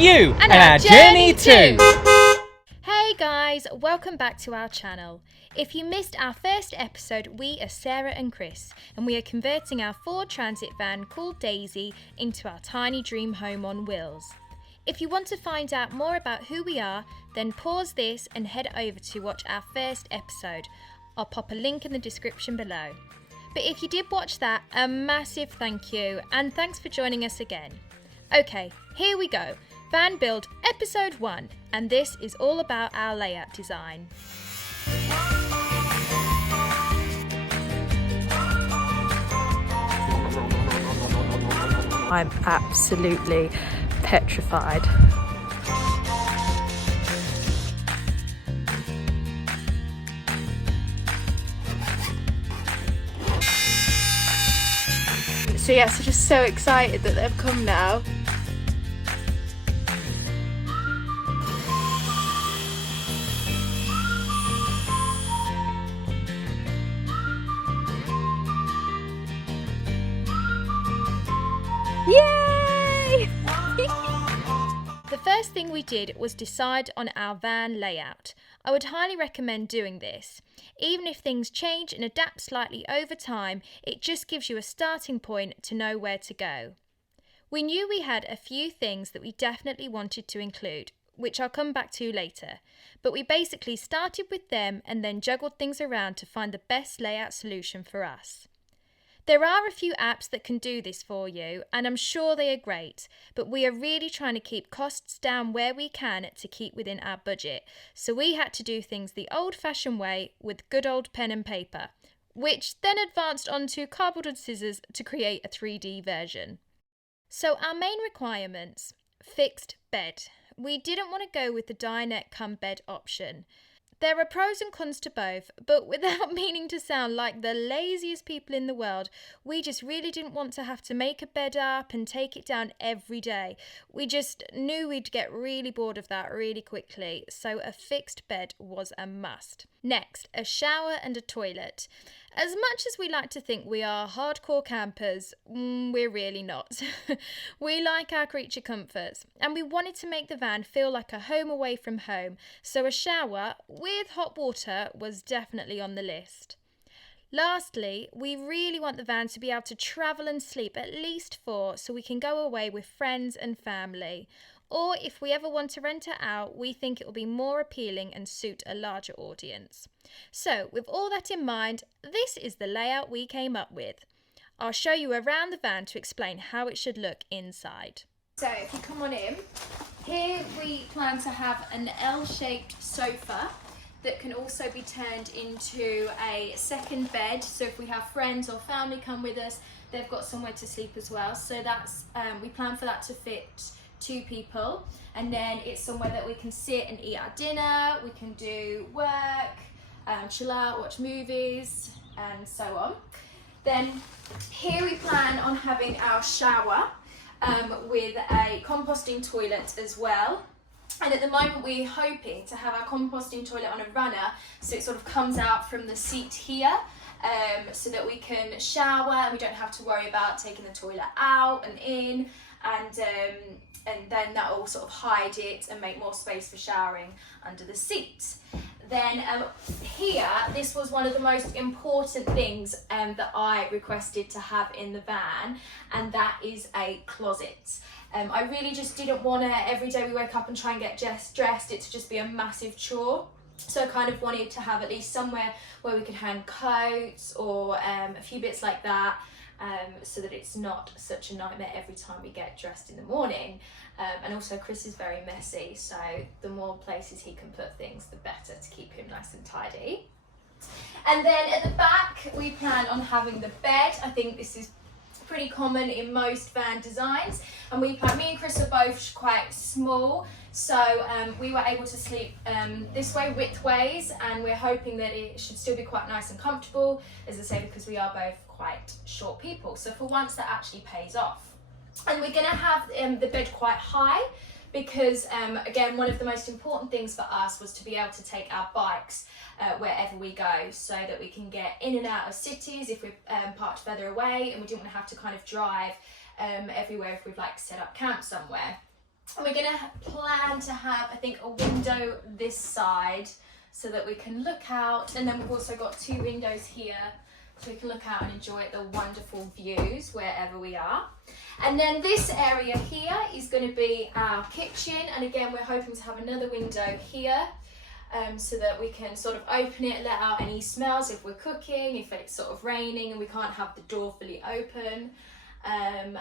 you and our journey too. Hey guys, welcome back to our channel. If you missed our first episode, we are Sarah and Chris, and we are converting our Ford Transit van called Daisy into our tiny dream home on wheels. If you want to find out more about who we are, then pause this and head over to watch our first episode. I'll pop a link in the description below. But if you did watch that, a massive thank you, and thanks for joining us again. Okay, here we go. Van Build Episode 1, and this is all about our layout design. I'm absolutely petrified. So yes, I'm just so excited that they've come now. Yay! The first thing we did was decide on our van layout. I would highly recommend doing this. Even if things change and adapt slightly over time, it just gives you a starting point to know where to go. We knew we had a few things that we definitely wanted to include, which I'll come back to later, but we basically started with them and then juggled things around to find the best layout solution for us. There are a few apps that can do this for you, and I'm sure they are great, but we are really trying to keep costs down where we can to keep within our budget, so we had to do things the old-fashioned way with good old pen and paper, which then advanced onto cardboard and scissors to create a 3D version. So our main requirements: fixed bed. We didn't want to go with the dinette cum bed option. There are pros and cons to both, but without meaning to sound like the laziest people in the world, we just really didn't want to have to make a bed up and take it down every day. We just knew we'd get really bored of that really quickly, so a fixed bed was a must. Next, a shower and a toilet. As much as we like to think we are hardcore campers, we're really not. We like our creature comforts, and we wanted to make the van feel like a home away from home, so a shower with hot water was definitely on the list. Lastly, we really want the van to be able to travel and sleep at least 4 so we can go away with friends and family. Or if we ever want to rent it out, we think it will be more appealing and suit a larger audience. So, with all that in mind, this is the layout we came up with. I'll show you around the van to explain how it should look inside. So, if you come on in, here we plan to have an L-shaped sofa that can also be turned into a second bed. So if we have friends or family come with us, they've got somewhere to sleep as well. So that's we plan for that to fit 2 people, and then it's somewhere that we can sit and eat our dinner, we can do work, chill out, watch movies, and so on. Then here we plan on having our shower with a composting toilet as well. And at the moment we're hoping to have our composting toilet on a runner, so it sort of comes out from the seat here, so that we can shower and we don't have to worry about taking the toilet out and in, and then that will sort of hide it and make more space for showering under the seat. Then here, this was one of the most important things that I requested to have in the van, and that is a closet. I really just didn't want to, every day we wake up and try and get dressed, it to just be a massive chore. So I kind of wanted to have at least somewhere where we could hang coats or a few bits like that, so that it's not such a nightmare every time we get dressed in the morning. And also Chris is very messy, so the more places he can put things, the better, to keep him nice and tidy. And then at the back, we plan on having the bed. I think this is pretty common in most van designs, and me and Chris are both quite small, so we were able to sleep this way, widthways, and we're hoping that it should still be quite nice and comfortable, as I say, because we are both quite short people. So for once that actually pays off. And we're going to have the bed quite high, because again, one of the most important things for us was to be able to take our bikes wherever we go, so that we can get in and out of cities if we're parked further away, and we didn't want to have to kind of drive everywhere if we've like set up camp somewhere. And we're going to plan to have, I think, a window this side so that we can look out. And then we've also got 2 windows here so we can look out and enjoy the wonderful views wherever we are. And then this area here is going to be our kitchen. And again, we're hoping to have another window here so that we can sort of open it, let out any smells if we're cooking, if it's sort of raining and we can't have the door fully open. And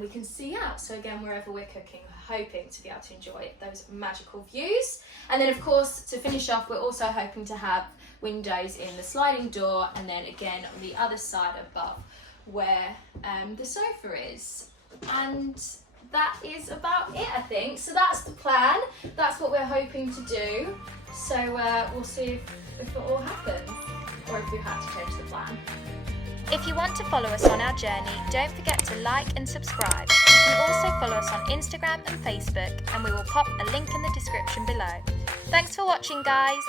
we can see out. So again, wherever we're cooking, we're hoping to be able to enjoy those magical views. And then of course, to finish off, we're also hoping to have windows in the sliding door, and then again on the other side above where the sofa is. And that is about it, I think. So that's the plan. That's what we're hoping to do. So we'll see if it all happens, or if we have to change the plan. If you want to follow us on our journey, don't forget to like and subscribe. You can also follow us on Instagram and Facebook, and we will pop a link in the description below. Thanks for watching, guys!